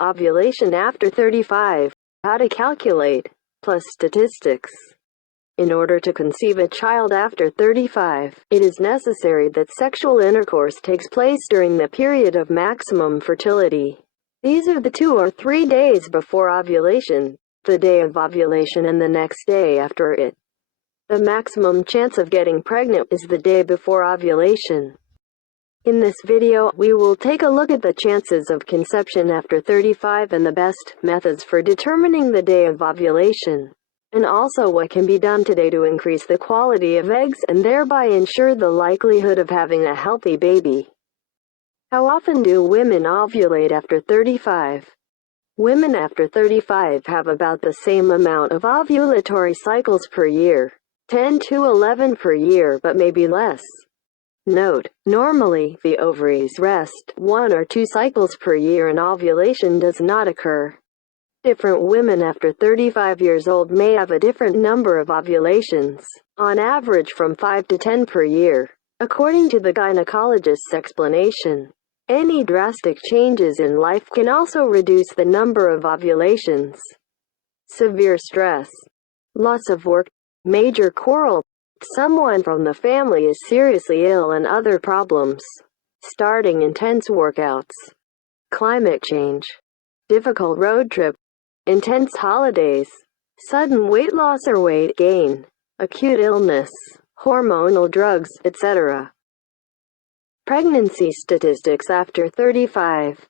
Ovulation after 35. How to calculate, plus statistics. In order to conceive a child after 35, it is necessary that sexual intercourse takes place during the period of maximum fertility. These are the 2 or 3 days before ovulation, the day of ovulation and the next day after it. The maximum chance of getting pregnant is the day before ovulation. In this video, we will take a look at the chances of conception after 35 and the best methods for determining the day of ovulation, and also what can be done today to increase the quality of eggs and thereby ensure the likelihood of having a healthy baby. How often do women ovulate after 35? Women after 35 have about the same amount of ovulatory cycles per year, 10 to 11 per year, but maybe less. Note, normally, the ovaries rest 1 or 2 cycles per year and ovulation does not occur. Different women after 35 years old may have a different number of ovulations, on average from 5 to 10 per year. According to the gynecologist's explanation, any drastic changes in life can also reduce the number of ovulations. Severe stress, loss of work, major quarrel, someone from the family is seriously ill and other problems, starting intense workouts, climate change, difficult road trip, intense holidays, sudden weight loss or weight gain, acute illness, hormonal drugs, etc. Pregnancy statistics after 35.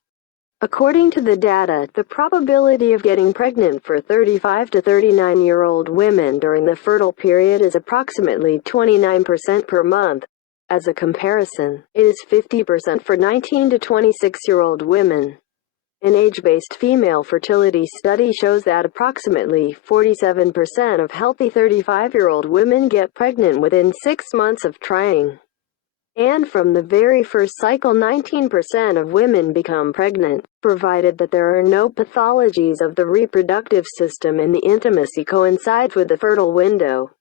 According to the data, the probability of getting pregnant for 35 to 39-year-old women during the fertile period is approximately 29% per month. As a comparison, it is 50% for 19 to 26-year-old women. An age-based female fertility study shows that approximately 47% of healthy 35-year-old women get pregnant within 6 months of trying. And from the very first cycle, 19% of women become pregnant, provided that there are no pathologies of the reproductive system and the intimacy coincides with the fertile window.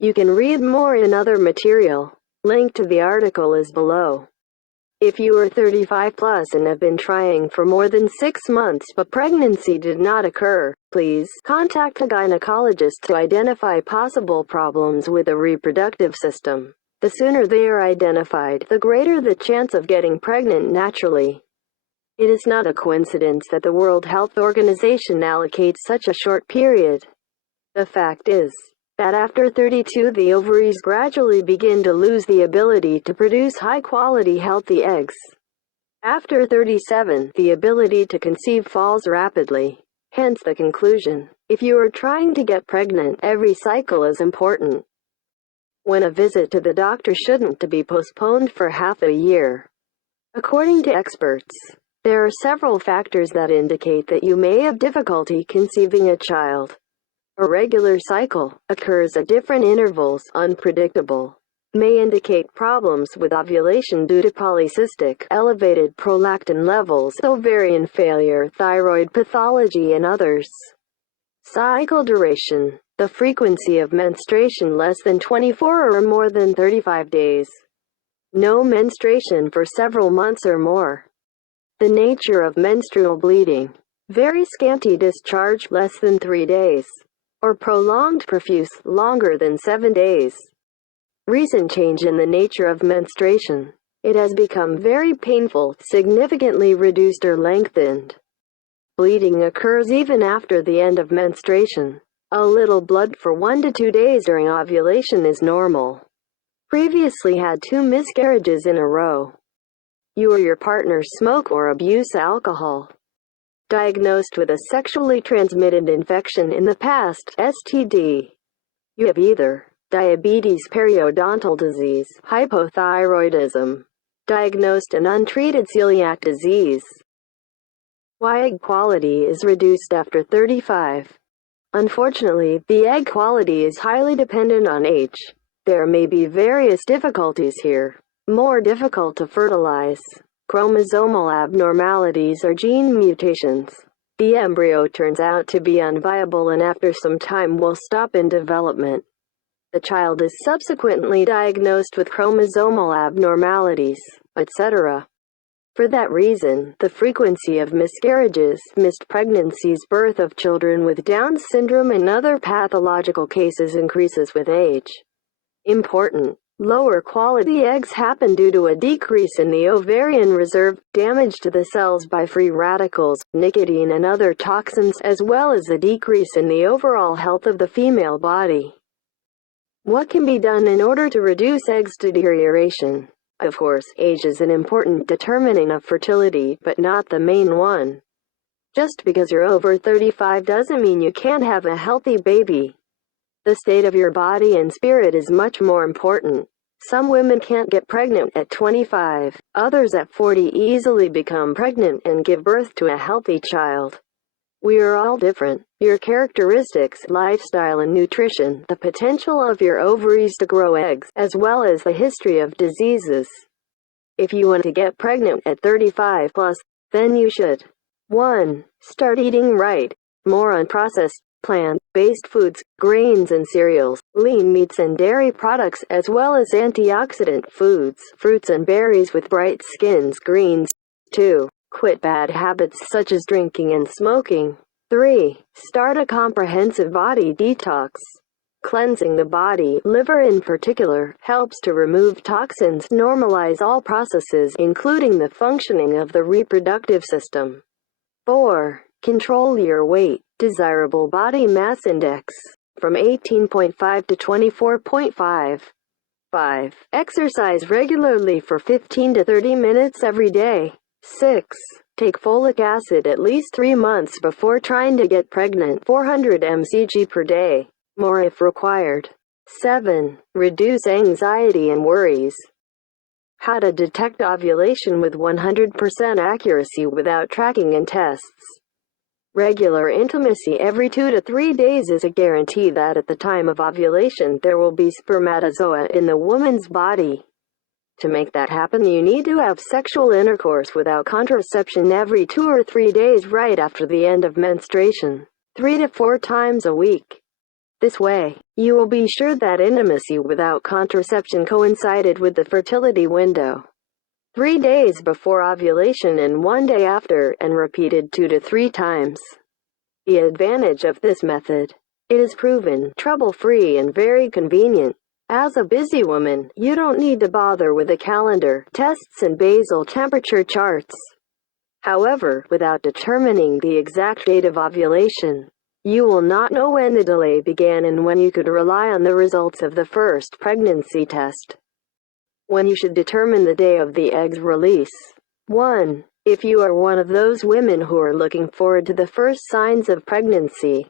You can read more in other material. Link to the article is below. If you are 35 plus and have been trying for more than 6 months but pregnancy did not occur, please contact a gynecologist to identify possible problems with the reproductive system. The sooner they are identified, the greater the chance of getting pregnant naturally. It is not a coincidence that the World Health Organization allocates such a short period. The fact is that after 32 the ovaries gradually begin to lose the ability to produce high-quality healthy eggs. After 37, the ability to conceive falls rapidly. Hence the conclusion, if you are trying to get pregnant, every cycle is important. When a visit to the doctor shouldn't be postponed for half a year. According to experts, there are several factors that indicate that you may have difficulty conceiving a child. A regular cycle occurs at different intervals, unpredictable, may indicate problems with ovulation due to polycystic, elevated prolactin levels, ovarian failure, thyroid pathology, and others. Cycle duration. The frequency of menstruation less than 24 or more than 35 days. No menstruation for several months or more. The nature of menstrual bleeding. Very scanty discharge less than 3 days. Or prolonged profuse longer than 7 days. Recent change in the nature of menstruation. It has become very painful, significantly reduced or lengthened. Bleeding occurs even after the end of menstruation. A little blood for 1 to 2 days during ovulation is normal. Previously had 2 miscarriages in a row. You or your partner smoke or abuse alcohol. Diagnosed with a sexually transmitted infection in the past, STD. You have either diabetes, periodontal disease, hypothyroidism, diagnosed and untreated celiac disease. Why egg quality is reduced after 35. Unfortunately, the egg quality is highly dependent on age. There may be various difficulties here. More difficult to fertilize. Chromosomal abnormalities or gene mutations. The embryo turns out to be unviable and after some time will stop in development. The child is subsequently diagnosed with chromosomal abnormalities, etc. For that reason, the frequency of miscarriages, missed pregnancies, birth of children with Down syndrome and other pathological cases increases with age. Important. Lower quality eggs happen due to a decrease in the ovarian reserve, damage to the cells by free radicals, nicotine and other toxins, as well as a decrease in the overall health of the female body. What can be done in order to reduce eggs deterioration? Of course, age is an important determinant of fertility, but not the main one. Just because you're over 35 doesn't mean you can't have a healthy baby. The state of your body and spirit is much more important. Some women can't get pregnant at 25, others at 40 easily become pregnant and give birth to a healthy child. We are all different. Your characteristics, lifestyle and nutrition, the potential of your ovaries to grow eggs, as well as the history of diseases. If you want to get pregnant at 35 plus, then you should 1. Start eating right. More unprocessed, plant-based foods, grains and cereals, lean meats and dairy products, as well as antioxidant foods, fruits and berries with bright skins, greens. 2. Quit bad habits such as drinking and smoking. 3. Start a comprehensive body detox. Cleansing the body, liver in particular, helps to remove toxins, normalize all processes, including the functioning of the reproductive system. 4. Control your weight. Desirable body mass index from 18.5 to 24.5. 5. Exercise regularly for 15 to 30 minutes every day. 6. Take folic acid at least 3 months before trying to get pregnant, 400 mcg per day, more if required. 7. Reduce anxiety and worries. How to detect ovulation with 100% accuracy without tracking and tests. Regular intimacy every 2 to 3 days is a guarantee that at the time of ovulation there will be spermatozoa in the woman's body. To make that happen, you need to have sexual intercourse without contraception every 2 or 3 days right after the end of menstruation, 3 to 4 times a week. This way, you will be sure that intimacy without contraception coincided with the fertility window. 3 days before ovulation and 1 day after, and repeated 2 to 3 times. The advantage of this method: it is proven, trouble-free and very convenient. As a busy woman, you don't need to bother with a calendar, tests and basal temperature charts. However, without determining the exact date of ovulation, you will not know when the delay began and when you could rely on the results of the first pregnancy test. When you should determine the day of the egg's release. 1. If you are one of those women who are looking forward to the first signs of pregnancy.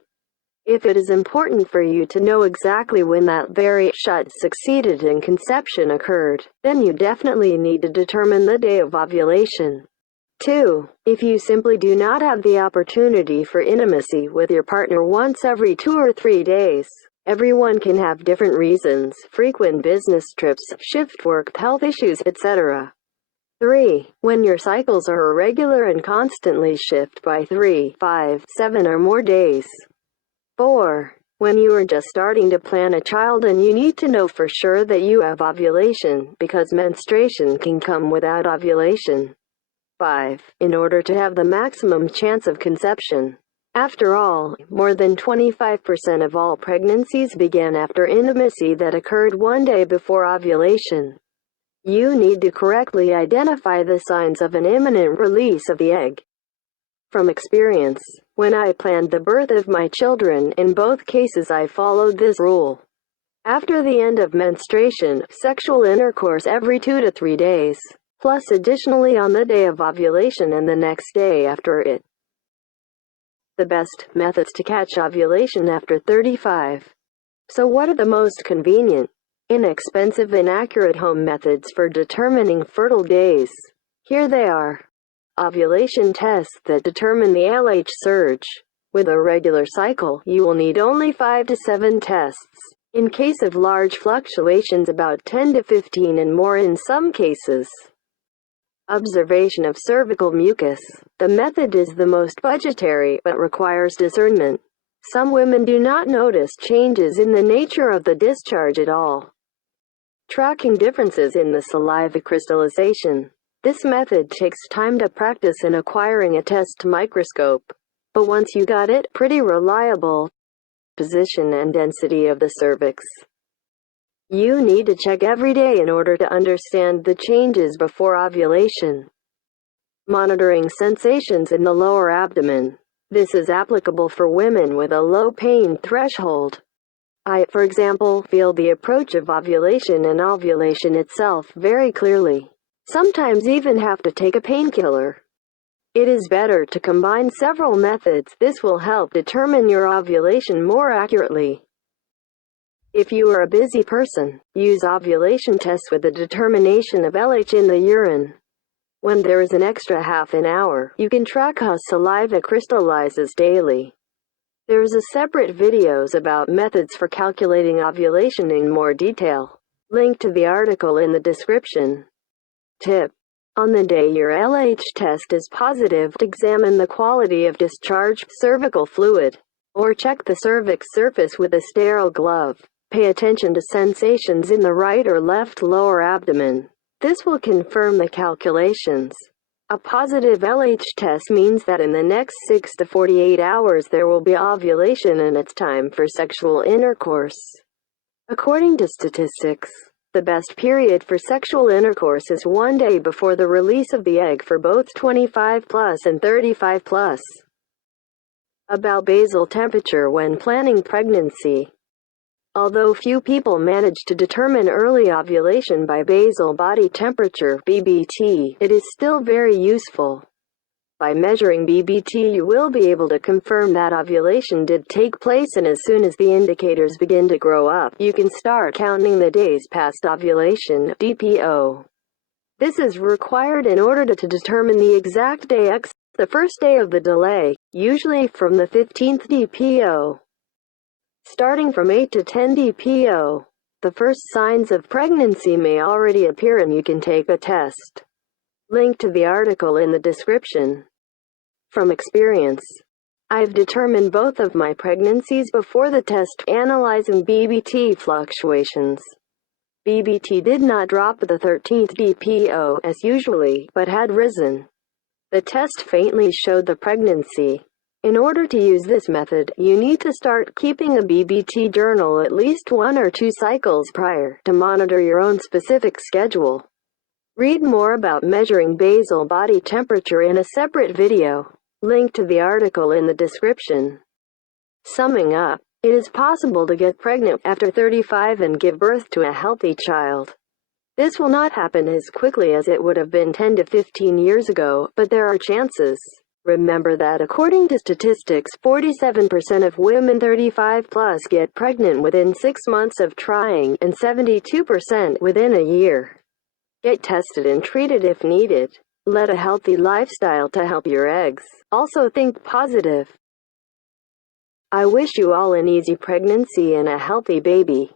If it is important for you to know exactly when that very shot succeeded and conception occurred, then you definitely need to determine the day of ovulation. 2. If you simply do not have the opportunity for intimacy with your partner once every 2 or 3 days. Everyone can have different reasons, frequent business trips, shift work, health issues, etc. 3. When your cycles are irregular and constantly shift by 3, 5, 7 or more days. 4. When you are just starting to plan a child and you need to know for sure that you have ovulation, because menstruation can come without ovulation. 5. In order to have the maximum chance of conception. After all, more than 25% of all pregnancies began after intimacy that occurred 1 day before ovulation. You need to correctly identify the signs of an imminent release of the egg. From experience, when I planned the birth of my children, in both cases I followed this rule. After the end of menstruation, sexual intercourse every 2 to 3 days, plus additionally on the day of ovulation and the next day after it. The best methods to catch ovulation after 35. So what are the most convenient, inexpensive and accurate home methods for determining fertile days? Here they are. Ovulation tests that determine the LH surge. With a regular cycle, you will need only 5 to 7 tests. In case of large fluctuations, about 10 to 15 and more in some cases. Observation of cervical mucus. The method is the most budgetary, but requires discernment. Some women do not notice changes in the nature of the discharge at all. Tracking differences in the saliva crystallization. This method takes time to practice in acquiring a test microscope. But once you got it, pretty reliable. Position and density of the cervix. You need to check every day in order to understand the changes before ovulation. Monitoring sensations in the lower abdomen. This is applicable for women with a low pain threshold. I, for example, feel the approach of ovulation and ovulation itself very clearly. Sometimes even have to take a painkiller. It is better to combine several methods. This will help determine your ovulation more accurately. If you are a busy person, use ovulation tests with a determination of LH in the urine. When there is an extra half an hour, you can track how saliva crystallizes daily. There is a separate videos about methods for calculating ovulation in more detail. Link to the article in the description. Tip: on the day your LH test is positive, examine the quality of discharged cervical fluid, or check the cervix surface with a sterile glove. Pay attention to sensations in the right or left lower abdomen. This will confirm the calculations. A positive LH test means that in the next 6 to 48 hours there will be ovulation and it's time for sexual intercourse. According to statistics, the best period for sexual intercourse is 1 day before the release of the egg for both 25+ and 35+. About basal temperature when planning pregnancy. Although few people manage to determine early ovulation by basal body temperature (BBT), it is still very useful. By measuring BBT, you will be able to confirm that ovulation did take place, and as soon as the indicators begin to grow up, you can start counting the days past ovulation (DPO). This is required in order to determine the exact day X, the first day of the delay, usually from the 15th DPO. Starting from 8 to 10 DPO, the first signs of pregnancy may already appear and you can take a test. Link to the article in the description. From experience, I've determined both of my pregnancies before the test, analyzing BBT fluctuations. BBT did not drop the 13th DPO as usually, but had risen. The test faintly showed the pregnancy. In order to use this method, you need to start keeping a BBT journal at least 1 or 2 cycles prior to monitor your own specific schedule. Read more about measuring basal body temperature in a separate video. Link to the article in the description. Summing up, it is possible to get pregnant after 35 and give birth to a healthy child. This will not happen as quickly as it would have been 10 to 15 years ago, but there are chances. Remember that according to statistics, 47% of women 35+ get pregnant within 6 months of trying, and 72% within a year. Get tested and treated if needed. Lead a healthy lifestyle to help your eggs. Also think positive. I wish you all an easy pregnancy and a healthy baby.